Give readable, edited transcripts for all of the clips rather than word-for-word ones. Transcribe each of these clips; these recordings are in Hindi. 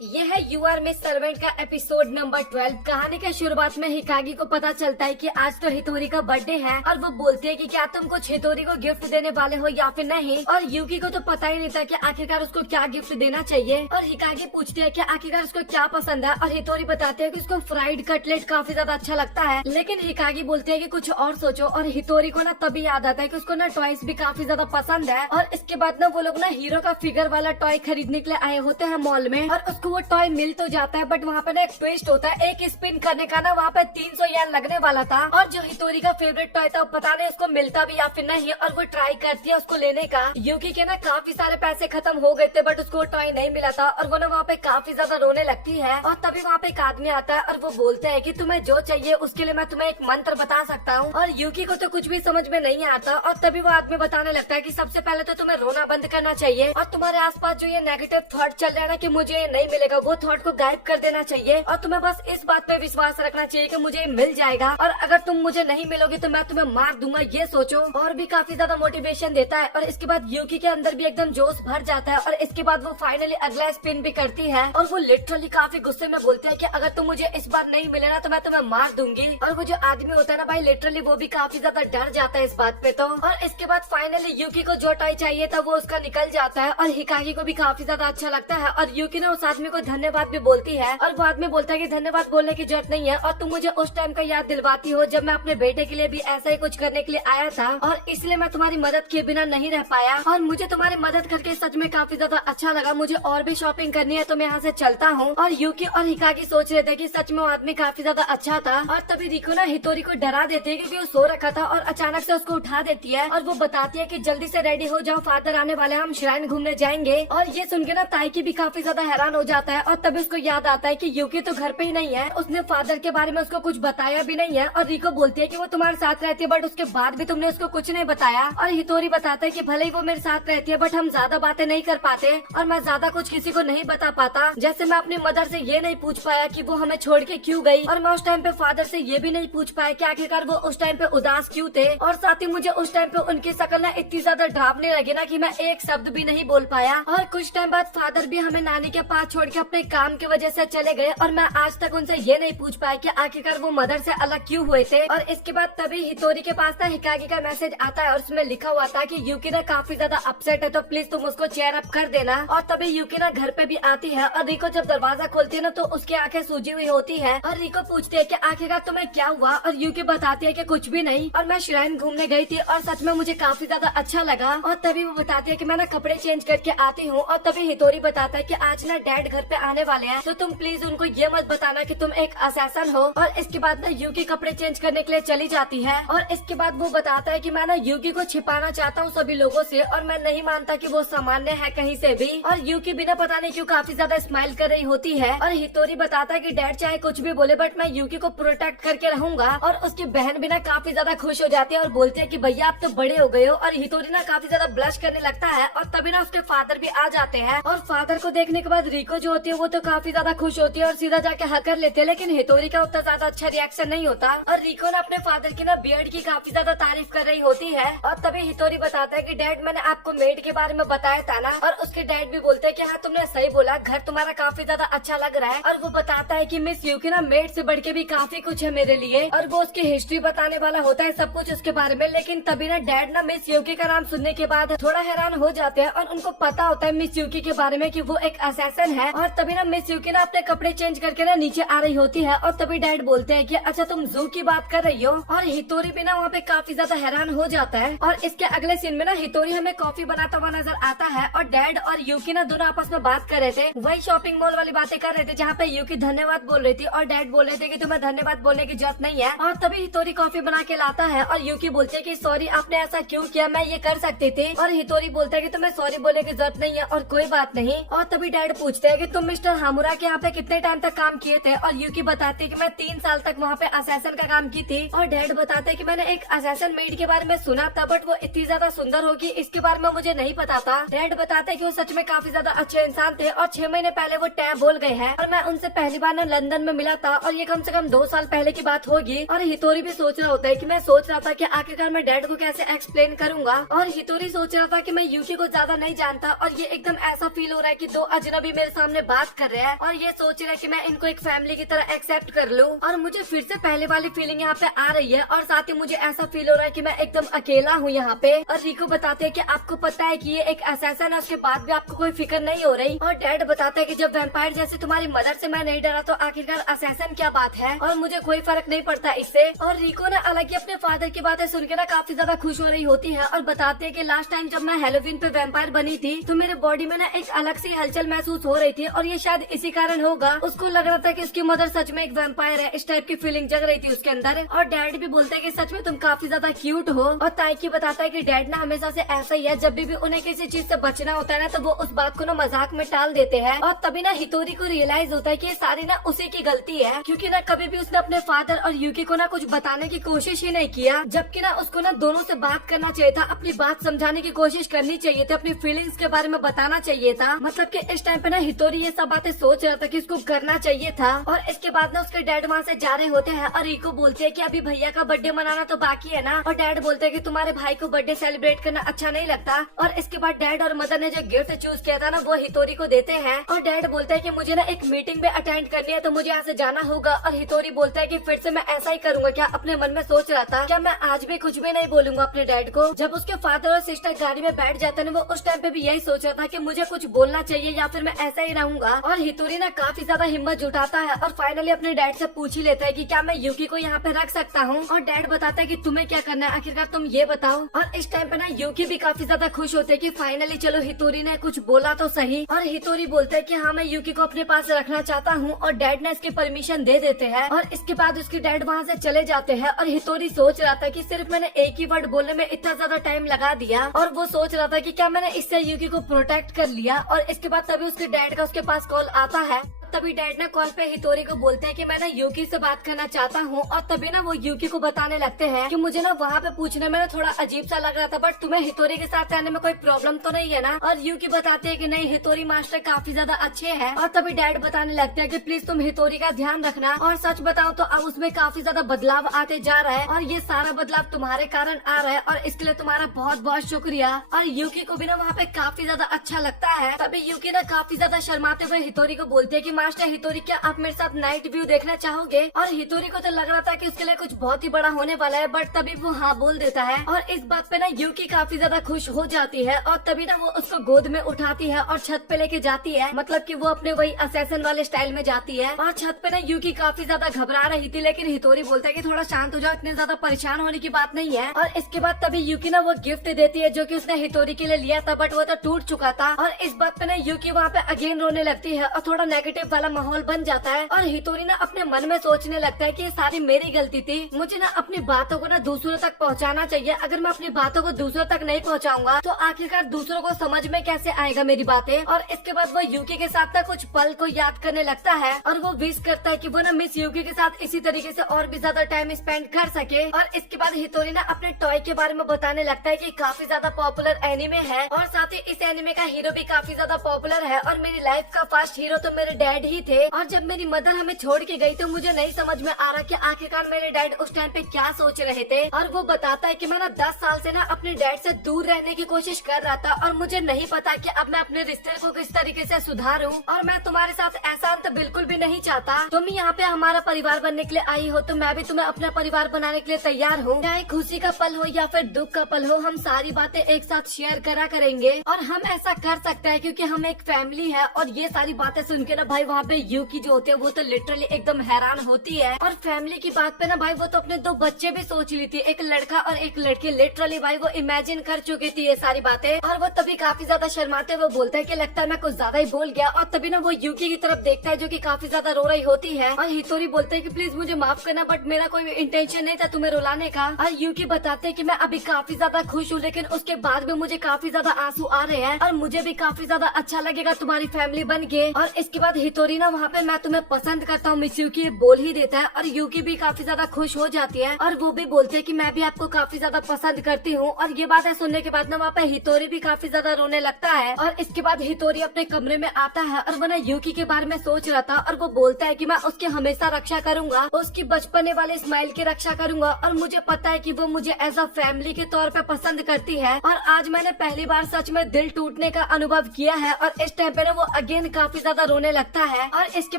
ये है यू आर मिस सर्वेंट का एपिसोड नंबर 12। कहानी के शुरुआत में हिकागी को पता चलता है कि आज तो हितोरी का बर्थडे है और वो बोलती है कि क्या तुम कुछ हितोरी को गिफ्ट देने वाले हो या फिर नहीं। और यूकी को तो पता ही नहीं था कि आखिरकार उसको क्या गिफ्ट देना चाहिए। और हिकागी पूछती है कि आखिरकार उसको क्या पसंद है और हितोरी बताते है कि उसको फ्राइड कटलेट काफी ज्यादा अच्छा लगता है। लेकिन हिकागी बोलती है कि कुछ और सोचो। और हितोरी को ना तभी याद आता है कि उसको ना टॉयज भी काफी ज्यादा पसंद है। और इसके बाद ना वो लोग ना हीरो का फिगर वाला टॉय खरीदने के लिए आए होते हैं मॉल में। और उसको वो टॉय मिल तो जाता है, बट वहाँ पे ना एक ट्विस्ट होता है। एक स्पिन करने का ना वहाँ पे 300 येन लगने वाला था। और जो हितोरी का फेवरेट टॉय था पता नहीं उसको मिलता भी या फिर नहीं। और वो ट्राई करती है उसको लेने का। यूकी के ना काफी सारे पैसे खत्म हो गए थे, बट उसको टॉय नहीं मिला था। और वो ना वहाँ पे काफी ज्यादा रोने लगती है। और तभी वहाँ पे एक आदमी आता है और वो बोलता है कि तुम्हें जो चाहिए उसके लिए मैं तुम्हें एक मंत्र बता सकता हूँ। और यूकी को तो कुछ भी समझ में नहीं आता। और तभी वो आदमी बताने लगता है कि सबसे पहले तो तुम्हें रोना बंद करना चाहिए और तुम्हारे आसपास जो ये नेगेटिव थॉट चल रहा है ना कि मुझे ये नहीं मिलेगा, वो थॉट को गायब कर देना चाहिए। और तुम्हें बस इस बात पे विश्वास रखना चाहिए कि मुझे मिल जाएगा। और अगर तुम मुझे नहीं मिलोगे तो मैं तुम्हें मार दूंगा, ये सोचो। और भी काफी ज्यादा मोटिवेशन देता है। और इसके बाद यूकी के अंदर भी एकदम जोश भर जाता है। और इसके बाद वो फाइनली अगला स्पिन भी करती है। और वो लिटरली काफी गुस्से में बोलती है कि अगर तुम मुझे इस बार नहीं मिले ना तो मैं तुम्हें मार दूंगी। और वो जो आदमी होता है ना भाई, लिटरली वो भी काफी ज्यादा डर जाता है इस बात पे तो। और इसके बाद फाइनली यूकी को जो टॉय चाहिए था वो उसका निकल जाता है। और हिकागी को भी काफी ज्यादा अच्छा लगता है। और यूकी ने उस आदमी को धन्यवाद भी बोलती है। और वो आदमी बोलता है कि धन्यवाद बोलने की जरूरत नहीं है और तुम मुझे उस टाइम का याद दिलवाती हो जब मैं अपने बेटे के लिए भी ऐसा ही कुछ करने के लिए आया था। और इसलिए मैं तुम्हारी मदद किए बिना नहीं रह पाया। और मुझे तुम्हारी मदद करके सच में काफी ज्यादा अच्छा लगा। मुझे और भी शॉपिंग करनी है तो मैं यहाँ से चलता हूँ। और यूकी और हिकागी सोच रहे थे कि सच में वो आदमी काफी ज्यादा अच्छा था। और तभी रिको ना हितोरी को डरा देती है क्योंकि वो सो रखा था। और अचानक से उसको उठा देती है और वो बताती है कि जल्दी से रेडी हो जाओ, फादर आने वाले, हम श्राइन घूमने जाएंगे। और ये सुन के ना ताइकी भी काफी ज्यादा हैरान हो जाता है। और तभी उसको याद आता है कि यूकी तो घर पे ही नहीं है, उसने फादर के बारे में उसको कुछ बताया भी नहीं है। और रिको बोलती है कि वो तुम्हारे साथ रहती है बट उसके बाद भी तुमने उसको कुछ नहीं बताया। और हितोरी बताता है कि भले ही वो मेरे साथ रहती है बट हम ज्यादा बातें नहीं कर पाते और मैं ज्यादा कुछ किसी को नहीं बता पाता। जैसे मैं अपनी मदर से ये नहीं पूछ पाया कि वो हमें छोड़ के क्यों गई। और मैं उस टाइम पे फादर से ये भी नहीं पूछ पाया कि आखिरकार वो उस टाइम पे उदास क्यों थे। और साथ ही मुझे उस टाइम पे उनकी शक्ल ना इतनी ज्यादा डरावने लगी ना कि मैं एक शब्द भी नहीं बोल पाया। और कुछ टाइम बाद फादर भी हमें नानी के पास छोड़ के अपने काम की वजह से चले गए। और मैं आज तक उनसे ये नहीं पूछ पाया कि आखिरकार वो मदर से अलग क्यों हुए थे। और इसके बाद तभी हितोरी के पास ना हिकागी का मैसेज आता है और उसमें लिखा हुआ था कि यूकी ना काफी ज्यादा अपसेट है तो प्लीज तुम उसको चेयर अप कर देना। और तभी यूकी ना घर पे भी आती है और रिको जब दरवाजा खोलती है ना तो उसकी आंखें सूजी हुई होती है। और रिको पूछती है कि आखिरकार तुम्हें क्या हुआ। और यूकी बताती है कि कुछ भी नहीं और मैं श्राइन घूमने गई थी और सच में मुझे काफी ज्यादा अच्छा लगा। और तभी वो बताती है कि मैं ना कपड़े चेंज करके आती हूँ। और तभी हितोरी बताता है कि आज ना डैड घर पे आने वाले हैं तो तुम प्लीज उनको ये मत बताना कि तुम एक असैसन हो। और इसके बाद ना यूकी कपड़े चेंज करने के लिए चली जाती है। और इसके बाद वो बताता है कि मैं ना यूकी को छिपाना चाहता हूँ सभी लोगों से और मैं नहीं मानता कि वो सामान्य है कहीं से भी। और यूकी बिना पता नहीं क्यों काफी ज्यादा स्माइल कर रही होती है। और हितोरी बताता है कि डैड चाहे कुछ भी बोले बट मैं यूकी को प्रोटेक्ट करके रहूंगा। और उसकी बहन भी ना काफी ज्यादा खुश हो जाती है और बोलती है कि भैया आप तो बड़े हो गए हो। और हितोरी ना काफी ज्यादा ब्लश करने लगता है। और तभी ना उसके फादर भी आ जाते हैं। और फादर को देखने के बाद रिको जो होती है वो तो काफी ज्यादा खुश होती है और सीधा जाके हक कर लेते हैं। लेकिन हितोरी का उतना ज्यादा अच्छा रिएक्शन नहीं होता। और रिको ने अपने फादर की ना बियर्ड की काफी ज्यादा तारीफ कर रही होती है। और तभी हितोरी बताता है कि डैड मैंने आपको मेड के बारे में बताया था ना। और उसके डैड भी बोलते हैं कि हाँ तुमने सही बोला, घर तुम्हारा काफी ज्यादा अच्छा लग रहा है। और वो बताता है कि मिस यूकी ना मेड से बढ़ के भी काफी कुछ है मेरे लिए। और वो उसकी हिस्ट्री बताने वाला होता है सब कुछ उसके बारे में। लेकिन तभी ना डैड ना मिस यूकी का नाम सुनने के बाद थोड़ा हैरान हो जाते हैं। और उनको पता होता है मिस यूकी के बारे में कि वो एक असैसन है। और तभी ना मिस यूकी ना अपने कपड़े चेंज करके ना नीचे आ रही होती है। और तभी डैड बोलते हैं कि अच्छा तुम जू की बात कर रही हो। और हितोरी भी ना वहाँ पे काफी ज्यादा हैरान हो जाता है। और इसके अगले सीन में ना हितोरी हमें कॉफी बनाता हुआ नजर आता है। और डैड और यूकी ना दोनों आपस में बात कर रहे थे, वही शॉपिंग मॉल वाली बातें कर रहे थे जहाँ पे यूकी धन्यवाद बोल रही थी। और डैड बोल रहे थे कि तुम्हें धन्यवाद बोलने की जरूरत नहीं है। और तभी हितोरी कॉफी बना के लाता है और यूकी बोलती है कि सॉरी आपने ऐसा क्यों किया, मैं ये कर सकती थी। और हितोरी बोलता है कि तुम्हें सॉरी बोलने की जरूरत नहीं है और कोई बात नहीं। और तभी डैड पूछते हैं कि तुम मिस्टर हामुरा के यहाँ पे कितने टाइम तक काम किए थे। और यूकी बताती है कि मैं 3 साल तक वहाँ पे असैसन का काम की थी। और डैड बताते हैं कि मैंने एक असैसन मेड के बारे में सुना था बट वो इतनी ज्यादा सुंदर होगी इसके बारे में मुझे नहीं पता था। डैड बताते हैं कि वो सच में काफी ज्यादा अच्छे इंसान थे और 6 महीने पहले वो टैब बोल गए हैं। और मैं उनसे पहली बार ना लंदन में मिला था और ये कम से कम 2 साल पहले की बात होगी। और हितोरी भी सोच रहा होता है कि मैं सोच रहा था कि आखिरकार मैं डैड को कैसे एक्सप्लेन करूंगा। और हितोरी सोच रहा था कि मैं यूकी को ज्यादा नहीं जानता और ये एकदम ऐसा फील हो रहा है कि 2 अजनबी मेरे सामने बात कर रहे हैं और ये सोच रहे हैं कि मैं इनको एक फैमिली की तरह एक्सेप्ट कर लूं। और मुझे फिर से पहले वाली फीलिंग यहाँ पे आ रही है और साथ ही मुझे ऐसा फील हो रहा है कि मैं एकदम अकेला हूँ यहाँ पे। और रिको बताते हैं कि आपको पता है कि ये एक असैसिन है, उसके बाद भी आपको कोई फिक्र नहीं हो रही। और डैड बताता है कि जब वैम्पायर जैसे तुम्हारी मदर से मैं नहीं डरा तो आखिरकार असैसिन क्या बात है, और मुझे कोई फर्क नहीं पड़ता इससे। और रिको ने अलग अपने फादर की बातें सुन के ना काफी ज्यादा खुश हो रही होती है और बताते हैं कि लास्ट टाइम जब मैं हेलोवीन पे वैम्पायर बनी थी तो मेरे बॉडी में ना एक अलग सी हलचल महसूस हो रही थी और ये शायद इसी कारण होगा। उसको लग रहा था कि उसकी मदर सच में एक वैम्पायर है, इस टाइप की फीलिंग जग रही थी उसके अंदर। और डैड भी बोलते हैं कि सच में तुम काफी ज्यादा क्यूट हो। और ताइकी बताता है कि डैड ना हमेशा से ऐसा ही है, जब भी उन्हें किसी चीज से बचना होता है ना तो वो उस बात को ना मजाक में टाल देते हैं। और तभी ना हितोरी को रियलाइज होता है कि ये सारी ना उसी की गलती है, क्योंकि ना कभी भी उसने अपने फादर और यूकी को ना कुछ बताने की कोशिश ही नहीं किया, जबकि ना उसको ना दोनों से बात करना चाहिए था, अपनी बात समझाने की कोशिश करनी चाहिए थी, अपनी फीलिंग्स के बारे में बताना चाहिए था। मतलब कि इस टाइम पे ना हितोरी ये सब बातें सोच रहा था कि उसको करना चाहिए था। और इसके बाद ना उसके डैड वहाँ से जा रहे होते हैं और रिको बोलते हैं कि अभी भैया का बर्थडे मनाना तो बाकी है ना। और डैड बोलते हैं कि तुम्हारे भाई को बर्थडे सेलिब्रेट करना अच्छा नहीं लगता। और इसके बाद डैड और मदर ने जो गिफ्ट चूज किया था ना वो हितोरी को देते हैं। और डैड बोलता है कि मुझे ना एक मीटिंग में अटेंड करनी है तो मुझे यहाँ से जाना होगा। और हितोरी बोलता है कि फिर से मैं ऐसा ही करूंगा क्या, अपने मन में सोच रहा था क्या मैं आज भी कुछ भी नहीं बोलूंगा अपने डैड को। जब उसके फादर और सिस्टर गाड़ी में बैठ जाते हैं वो उस टाइम पे भी यही सोच रहा था कि मुझे कुछ बोलना चाहिए या फिर मैं ऐसा ही रहूंगा। और हितोरी ना काफी ज्यादा हिम्मत जुटाता है और फाइनली अपने डैड से पूछ ही लेता है कि क्या मैं यूकी को यहाँ पे रख सकता हूँ। और डैड बताता है कि तुम्हें क्या करना है, आखिरकार तुम ये बताओ। और इस टाइम पे ना यूकी भी काफी ज्यादा खुश होते हैं कि फाइनली चलो हितोरी ने कुछ बोला तो सही। और हितोरी बोलता है कि हाँ मैं यूकी को अपने पास रखना चाहता हूँ और डैड ने इसकी परमिशन दे देते हैं। और इसके बाद उसके डैड वहाँ से चले जाते हैं और हितोरी सोच रहा था कि सिर्फ मैंने एक ही वर्ड बोलने में इतना ज्यादा टाइम लगा दिया। और वो सोच रहा था कि क्या मैंने इससे यूकी को प्रोटेक्ट कर लिया। और इसके बाद तभी उसके डैड का उसके पास कॉल आता है। तभी डैड ना कॉल पे हितोरी को बोलते हैं कि मैं ना यूकी से बात करना चाहता हूँ। और तभी ना वो यूकी को बताने लगते हैं कि मुझे ना वहाँ पे पूछने में ना थोड़ा अजीब सा लग रहा था, बट तुम्हें हितोरी के साथ रहने में कोई प्रॉब्लम तो नहीं है ना। और यूकी बताती है कि नहीं, हितोरी मास्टर काफी ज्यादा अच्छे हैं। और तभी डैड बताने लगते हैं कि प्लीज तुम हितोरी का ध्यान रखना। और सच बताओ तो अब उसमें काफी ज्यादा बदलाव आते जा रहा है और ये सारा बदलाव तुम्हारे कारण आ रहा है और इसके लिए तुम्हारा बहुत बहुत शुक्रिया। और यूकी को भी ना वहाँ पे काफी ज्यादा अच्छा लगता है। तभी यूकी ना काफी ज्यादा शर्माते हुए हितोरी को बोलती है कि मास्टर हितोरी क्या आप मेरे साथ नाइट व्यू देखना चाहोगे। और हितोरी को तो लग रहा था कि उसके लिए कुछ बहुत ही बड़ा होने वाला है, बट तभी वो हाँ बोल देता है। और इस बात पे ना यूकी काफी ज्यादा खुश हो जाती है और तभी ना वो उसको गोद में उठाती है और छत पे लेके जाती है, मतलब कि वो अपने वही असैसिन वाले स्टाइल में जाती है। और छत पे ना यूकी काफी ज्यादा घबरा रही थी, लेकिन हितोरी बोलता है कि थोड़ा शांत हो जाओ, इतने ज्यादा परेशान होने की बात नहीं है। और इसके बाद तभी यूकी ना वो गिफ्ट देती है जो कि उसने हितोरी के लिए लिया था, बट वो तो टूट चुका था। और इस बात पे ना यूकी वहाँ पे अगेन रोने लगती है और थोड़ा नेगेटिव वाला माहौल बन जाता है। और हितोरी ना अपने मन में सोचने लगता है कि ये सारी मेरी गलती थी, मुझे ना अपनी बातों को ना दूसरों तक पहुंचाना चाहिए। अगर मैं अपनी बातों को दूसरों तक नहीं पहुंचाऊंगा तो आखिरकार दूसरों को समझ में कैसे आएगा मेरी बातें। और इसके बाद वो यूकी के साथ ना कुछ पल को याद करने लगता है और वो विश करता है कि वो ना मिस यूकी के साथ इसी तरीके से और भी ज्यादा टाइम स्पेंड कर सके। और इसके बाद हितोरी ना अपने टॉय के बारे में बताने लगता है कि काफी ज्यादा पॉपुलर एनिमे है और साथ ही इस एनिमे का हीरो भी काफी ज्यादा पॉपुलर है और मेरी लाइफ का फर्स्ट हीरो तो मेरे डैड ही थे। और जब मेरी मदर हमें छोड़ के गई तो मुझे नहीं समझ में आ रहा कि आखिरकार मेरे डैड उस टाइम पे क्या सोच रहे थे। और वो बताता है कि मैं ना 10 साल से ना अपने डैड से दूर रहने की कोशिश कर रहा था और मुझे नहीं पता कि अब मैं अपने रिश्ते को किस तरीके से सुधारूं। और मैं तुम्हारे साथ ऐसा अंत बिल्कुल भी नहीं चाहता। तुम यहाँ पे हमारा परिवार बनने के लिए आई हो तो मैं भी तुम्हें अपना परिवार बनाने के लिए तैयार हूँ। चाहे खुशी का पल हो या फिर दुख का पल हो, हम सारी बातें एक साथ शेयर करा करेंगे। और हम ऐसा कर सकते हैं क्योंकि हम एक फैमिली है। और ये सारी बातें सुन के ना भाई वहाँ पे यूकी जो होते हैं वो तो लिटरली एकदम हैरान होती है। और फैमिली की बात पे ना भाई वो तो अपने 2 बच्चे भी सोच ली थी, एक लड़का और एक लड़की। लिटरली भाई वो इमेजिन कर चुकी थी ये सारी बातें। और वो तभी काफी ज्यादा शर्माते हुए बोलता है कि लगता है मैं कुछ ज्यादा ही बोल गया। और तभी ना वो यूकी की तरफ देखता है जो कि काफी ज्यादा रो रही होती है। और हितोरी बोलते है कि प्लीज मुझे माफ करना, बट मेरा कोई इंटेंशन नहीं था तुम्हें रुलाने का। और यूकी बताते है कि मैं अभी काफी ज्यादा खुश हूँ, लेकिन उसके बाद भी मुझे काफी ज्यादा आंसू आ रहे हैं और मुझे भी काफी ज्यादा अच्छा लगेगा तुम्हारी फैमिली बन के। और इसके बाद हितोरी ना वहाँ पे मैं तुम्हें पसंद करता हूँ मिस यूकी बोल ही देता है और यूकी भी काफी ज्यादा खुश हो जाती है और वो भी बोलते हैं कि मैं भी आपको काफी ज्यादा पसंद करती हूँ। और ये बात है सुनने के बाद ना वहाँ पे हितोरी भी काफी ज्यादा रोने लगता है और इसके बाद हितोरी अपने कमरे में आता है और वो ना यूकी के बारे में सोच रहा था और वो बोलता है कि मैं उसकी हमेशा रक्षा करूंगा, उसकी बचपने वाले स्माइल की रक्षा करूंगा और मुझे पता है कि वो मुझे एज अ फैमिली के तौर पे पसंद करती है। और आज मैंने पहली बार सच में दिल टूटने का अनुभव किया है और इस टाइम पे ना वो अगेन काफी ज्यादा रोने लगता है। और इसके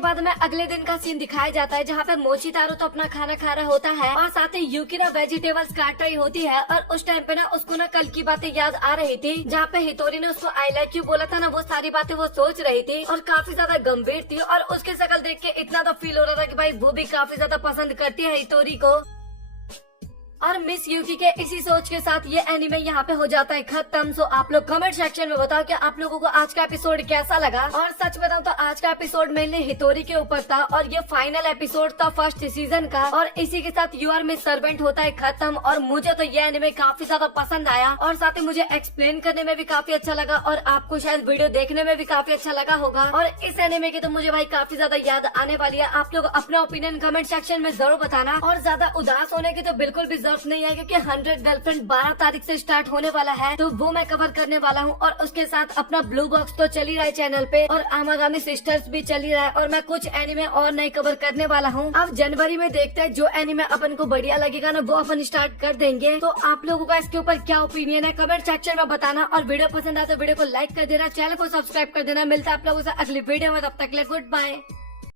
बाद में अगले दिन का सीन दिखाया जाता है जहाँ पे मोचितारो तो अपना खाना खा रहा होता है और साथ ही यूकी ना वेजिटेबल्स काट रही होती है और उस टाइम पे ना उसको ना कल की बातें याद आ रही थी जहाँ पे हितोरी ने उसको आई लाइक यू बोला था ना, वो सारी बातें वो सोच रही थी और काफी ज्यादा गंभीर थी और उसकी शक्ल देख के इतना तो फील हो रहा था कि भाई वो भी काफी ज्यादा पसंद करती है हितोरी को। और मिस यूकी के इसी सोच के साथ ये एनिमे यहाँ पे हो जाता है खत्म। सो आप लोग कमेंट सेक्शन में बताओ कि आप लोगों को आज का एपिसोड कैसा लगा। और सच बताऊं तो आज का एपिसोड मेनली हितोरी के ऊपर था और ये फाइनल एपिसोड था फर्स्ट सीजन का और इसी के साथ यू आर मिस सर्वेंट होता है खत्म। और मुझे तो ये एनिमे काफी ज्यादा पसंद आया और साथ ही मुझे एक्सप्लेन करने में भी काफी अच्छा लगा और आपको शायद वीडियो देखने में भी काफी अच्छा लगा होगा। और इस एनिमे की तो मुझे भाई काफी ज्यादा याद आने वाली है। आप लोग अपना ओपिनियन कमेंट सेक्शन में जरूर बताना। और ज्यादा उदास होने की तो बिल्कुल भी जरूरत नहीं है क्योंकि 100 गर्लफ्रेंड 12 तारीख से स्टार्ट होने वाला है तो वो मैं कवर करने वाला हूँ। और उसके साथ अपना ब्लू बॉक्स तो चल ही रहा है चैनल पे और आमागामी सिस्टर्स भी चल ही रहा है और मैं कुछ एनिमे और नए कवर करने वाला हूँ। अब जनवरी में देखते हैं जो एनिमे अपन को बढ़िया लगेगा ना वो अपन स्टार्ट कर देंगे। तो आप लोगों का इसके ऊपर क्या ओपिनियन है कमेंट सेक्शन में बताना और वीडियो पसंद आए तो वीडियो को लाइक कर देना, चैनल को सब्सक्राइब कर देना। मिलता है आप लोगों से अगली वीडियो में, तब तक के लिए गुड बाय।